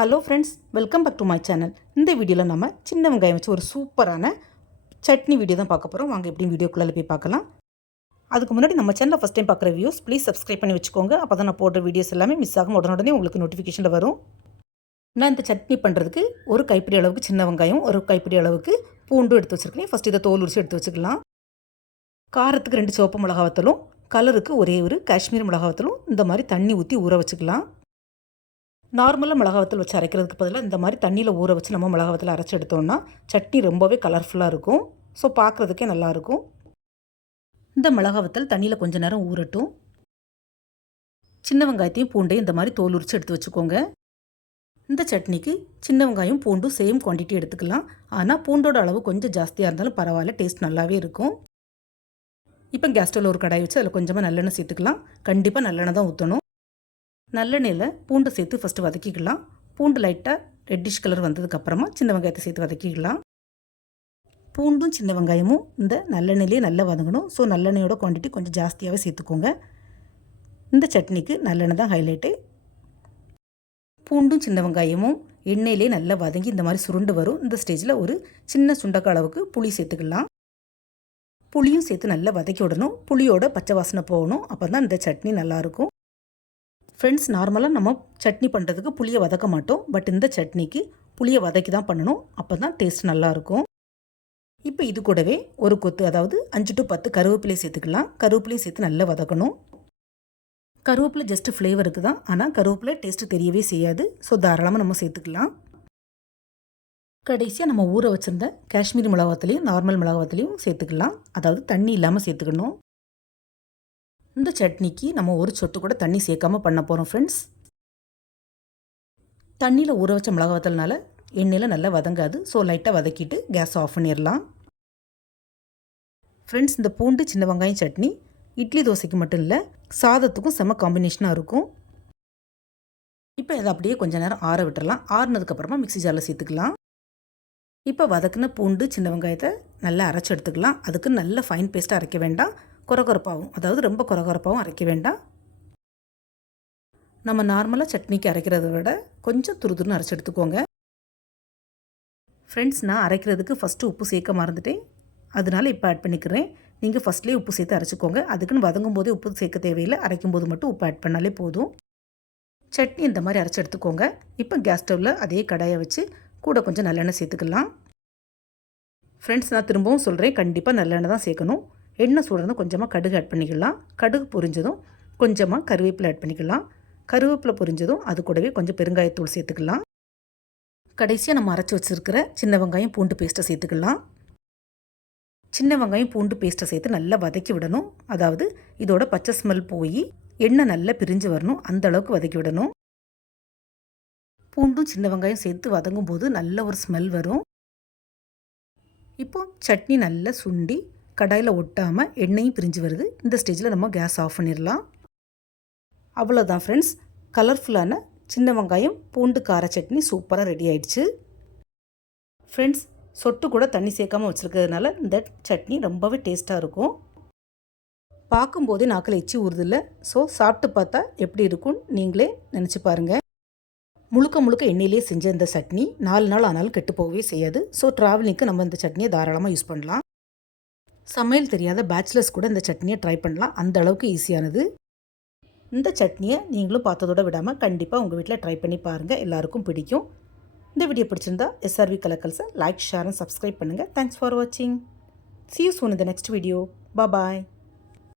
Hello friends, welcome back to my channel. இந்த வீடியோவில் நம்ம சின்ன வெங்காயம் வச்சு ஒரு சூப்பரான சட்னி வீடியோ தான் பார்க்க போகிறோம். வாங்க எப்படியும் வீடியோக்குள்ளே போய் பார்க்கலாம். அதுக்கு முன்னாடி நம்ம சேனலில் ஃபஸ்ட் டைம் பார்க்குற வியூஸ் ப்ளீஸ் சப்ஸ்கிரைப் பண்ணி வச்சுக்கோங்க. அப்போ தான் நான் போடுற வீடியோஸ் எல்லாமே மிஸ் ஆகும் உடனே உங்களுக்கு நோட்டிஃபிகேஷனில் வரும். நான் இந்த சட்னி பண்ணுறதுக்கு ஒரு கைப்பிடி அளவுக்கு சின்ன வெங்காயம், ஒரு கைப்பிடி அளவுக்கு பூண்டும் எடுத்து வச்சுருக்கேன். ஃபஸ்ட் இதை தோல் உரிச்சு எடுத்து வச்சுக்கலாம். காரத்துக்கு 2 சிவப்பு மிளகாவத்தலும், கலருக்கு ஒரே ஒரு காஷ்மீர் மிளகாவத்தலும் இந்த மாதிரி தண்ணி ஊற்றி ஊற வச்சுக்கலாம். நார்மலாக மிளகாவத்தல் வச்சு அரைக்கிறதுக்கு பதிலாக இந்த மாதிரி தண்ணியில் ஊற வச்சு நம்ம மிளகாவத்தல் அரைச்சி எடுத்தோம்னா சட்னி ரொம்பவே கலர்ஃபுல்லாக இருக்கும். ஸோ பார்க்குறதுக்கே நல்லாயிருக்கும். இந்த மிளகாவத்தல் தண்ணியில் கொஞ்சம் நேரம் ஊறட்டும். சின்ன வெங்காயத்தையும் பூண்டையும் இந்த மாதிரி தோல் உரித்து எடுத்து வச்சுக்கோங்க. இந்த சட்னிக்கு சின்ன வெங்காயம் பூண்டும் சேம் குவான்டிட்டி எடுத்துக்கலாம். ஆனால் பூண்டோட அளவு கொஞ்சம் ஜாஸ்தியாக இருந்தாலும் பரவாயில்ல, டேஸ்ட் நல்லாவே இருக்கும். இப்போ கேஸ் ஸ்டவ்வில் ஒரு கடாய் வச்சு அதில் கொஞ்சமாக நல்லெண்ணெய் சேர்த்துக்கலாம். கண்டிப்பாக நல்லெண்ணெய் தான் ஊற்றணும். நல்லெண்ணெயில் பூண்டு சேர்த்து ஃபஸ்ட்டு வதக்கிக்கலாம். பூண்டு லைட்டாக ரெட்டிஷ் கலர் வந்ததுக்கப்புறமா சின்ன வெங்காயத்தை சேர்த்து வதக்கிக்கலாம். பூண்டும் சின்ன வெங்காயமும் இந்த நல்லெண்ணெயிலே நல்லா வதங்கணும். ஸோ நல்லெண்ணெயோட குவான்டிட்டி கொஞ்சம் ஜாஸ்தியாகவே சேர்த்துக்கோங்க. இந்த சட்னிக்கு நல்லெண்ணெய் தான் ஹைலைட்டு. பூண்டும் சின்ன வெங்காயமும் எண்ணெயிலே நல்லா வதங்கி இந்த மாதிரி சுருண்டு வரும். இந்த ஸ்டேஜில் ஒரு சின்ன சுண்டக்காய் அளவுக்கு புளி சேர்த்துக்கலாம். புளியும் சேர்த்து நல்லா வதக்கி விடணும். புளியோட பச்சை வாசனை போகணும். அப்போ தான் இந்த சட்னி நல்லாயிருக்கும். ஃப்ரெண்ட்ஸ், நார்மலாக நம்ம சட்னி பண்ணுறதுக்கு புளியை வதக்க மாட்டோம். பட் இந்த சட்னிக்கு புளியை வதக்கி தான் பண்ணணும். அப்போ தான் டேஸ்ட் நல்லாயிருக்கும். இப்போ இது கூடவே ஒரு கொத்து, அதாவது 5 to 10 கருவேப்பிலை சேர்த்துக்கலாம். கருவேப்பிலையும் சேர்த்து நல்லா வதக்கணும். கருவேப்பிலை ஜஸ்ட்டு ஃப்ளேவருக்கு தான், ஆனால் கருவேப்பிலை டேஸ்ட்டு தெரியவே செய்யாது. ஸோ தாராளமாக நம்ம சேர்த்துக்கலாம். கடைசியாக நம்ம ஊற வச்சுருந்த காஷ்மீரி மிளகாத்துலேயும் நார்மல் மிளகாத்துலேயும் சேர்த்துக்கலாம். அதாவது தண்ணி இல்லாமல் சேர்த்துக்கணும். இந்த சட்னிக்கு நம்ம ஒரு சொட்டு கூட தண்ணி சேர்க்காமல் பண்ண போகிறோம் ஃப்ரெண்ட்ஸ். தண்ணியில் ஊற வச்ச மிளகாவத்தல்னால எண்ணெயில் நல்லா வதங்காது. ஸோ லைட்டாக வதக்கிட்டு கேஸ் ஆஃப் பண்ணிடலாம். ஃப்ரெண்ட்ஸ், இந்த பூண்டு சின்ன வெங்காயம் சட்னி இட்லி தோசைக்கு மட்டும் இல்லை, சாதத்துக்கும் செம்ம காம்பினேஷனாக இருக்கும். இப்போ இதை அப்படியே கொஞ்சம் நேரம் ஆற விட்டுறலாம். ஆறுனதுக்கப்புறமா மிக்ஸி ஜாரில் சேர்த்துக்கலாம். இப்போ வதக்குன பூண்டு சின்ன வெங்காயத்தை நல்லா அரைச்சி எடுத்துக்கலாம். அதுக்கு நல்ல ஃபைன் பேஸ்ட்டாக அரைக்க வேண்டாம், கொரகொரப்பாகவும், அதாவது ரொம்ப கொரகொரப்பாகவும் அரைக்க வேண்டாம். நம்ம நார்மலாக சட்னிக்கு அரைக்கிறத விட கொஞ்சம் துருதுருன்னு அரைச்சி எடுத்துக்கோங்க. ஃப்ரெண்ட்ஸ், நான் அரைக்கிறதுக்கு ஃபஸ்ட்டு உப்பு சேர்க்க மறந்துட்டேன். அதனால இப்போ ஆட் பண்ணிக்கிறேன். நீங்கள் ஃபஸ்ட்லேயே உப்பு சேர்த்து அரைச்சிக்கோங்க. அதுக்குன்னு வதங்கும் போதே உப்பு சேர்க்க தேவையில்லை. அரைக்கும் போது மட்டும் உப்பு ஆட் பண்ணாலே போதும். சட்னி இந்த மாதிரி அரைச்சி எடுத்துக்கோங்க. இப்போ கேஸ் ஸ்டவ்வில் அதே கடாயை வச்சு கூட கொஞ்சம் நல்லெண்ணெய் சேர்த்துக்கலாம். ஃப்ரெண்ட்ஸ், நான் திரும்பவும் சொல்கிறேன், கண்டிப்பாக நல்லெண்ணெய் தான் சேர்க்கணும். எண்ணெய் சூடானதும் கொஞ்சமாக கடுகு ஆட் பண்ணிக்கலாம். கடுகு பொரிஞ்சதும் கொஞ்சமாக கருவேப்பிலை ஆட் பண்ணிக்கலாம். கருவேப்பிலை பொரிஞ்சதும் அது கூடவே கொஞ்சம் பெருங்காயத்தூள் சேர்த்துக்கலாம். கடைசியாக நம்ம அரைச்சி வச்சுருக்கிற சின்ன வெங்காயம் பூண்டு பேஸ்ட்டை சேர்த்துக்கலாம். சின்ன வெங்காயம் பூண்டு பேஸ்ட்டை சேர்த்து நல்லா வதக்கி விடணும். அதாவது இதோட பச்சை ஸ்மெல் போய் எண்ணெய் நல்லா பிரிஞ்சு வரணும். அந்த அளவுக்கு வதக்கி விடணும். பூண்டும் சின்ன வெங்காயம் சேர்த்து வதங்கும் போது நல்ல ஒரு ஸ்மெல் வரும். இப்போ சட்னி நல்லா சுண்டி கடாயில் ஒட்டாமல் எண்ணெயும் பிரிஞ்சு வருது. இந்த ஸ்டேஜில் நம்ம கேஸ் ஆஃப் பண்ணிடலாம். அவ்வளோதான் ஃப்ரெண்ட்ஸ், கலர்ஃபுல்லான சின்ன வெங்காயம் பூண்டு கார சட்னி சூப்பராக ரெடி ஆயிடுச்சு. ஃப்ரெண்ட்ஸ், சொட்டு கூட தண்ணி சேர்க்காமல் வச்சுருக்கிறதுனால இந்த சட்னி ரொம்பவே டேஸ்ட்டாக இருக்கும். பார்க்கும்போதே நாக்கில் எச்சி ஊறுதில்ல. ஸோ சாப்பிட்டு பார்த்தா எப்படி இருக்கும்னு நீங்களே நினச்சி பாருங்கள். முழுக்க எண்ணெயிலே செஞ்ச இந்த சட்னி 4 நாள் ஆனாலும் கெட்டு போகவே செய்யாது. ஸோ ட்ராவலிங்க்கு நம்ம இந்த சட்னியை தாராளமாக யூஸ் பண்ணலாம். சமையல் தெரியாத பேச்சுலர்ஸ் கூட இந்த சட்னியை ட்ரை பண்ணலாம். அந்த அளவுக்கு ஈஸியானது. இந்த சட்னியை நீங்களும் பார்த்ததோடு விடாமல் கண்டிப்பாக உங்கள் வீட்டில் ட்ரை பண்ணி பாருங்கள். எல்லாருக்கும் பிடிக்கும். இந்த வீடியோ பிடிச்சிருந்தா SRV கலக்கல்ஸை லைக், ஷேர் அண்ட் சப்ஸ்கிரைப் பண்ணுங்கள். தேங்க்ஸ் ஃபார் வாட்சிங். See you soon in the next video. Bye bye.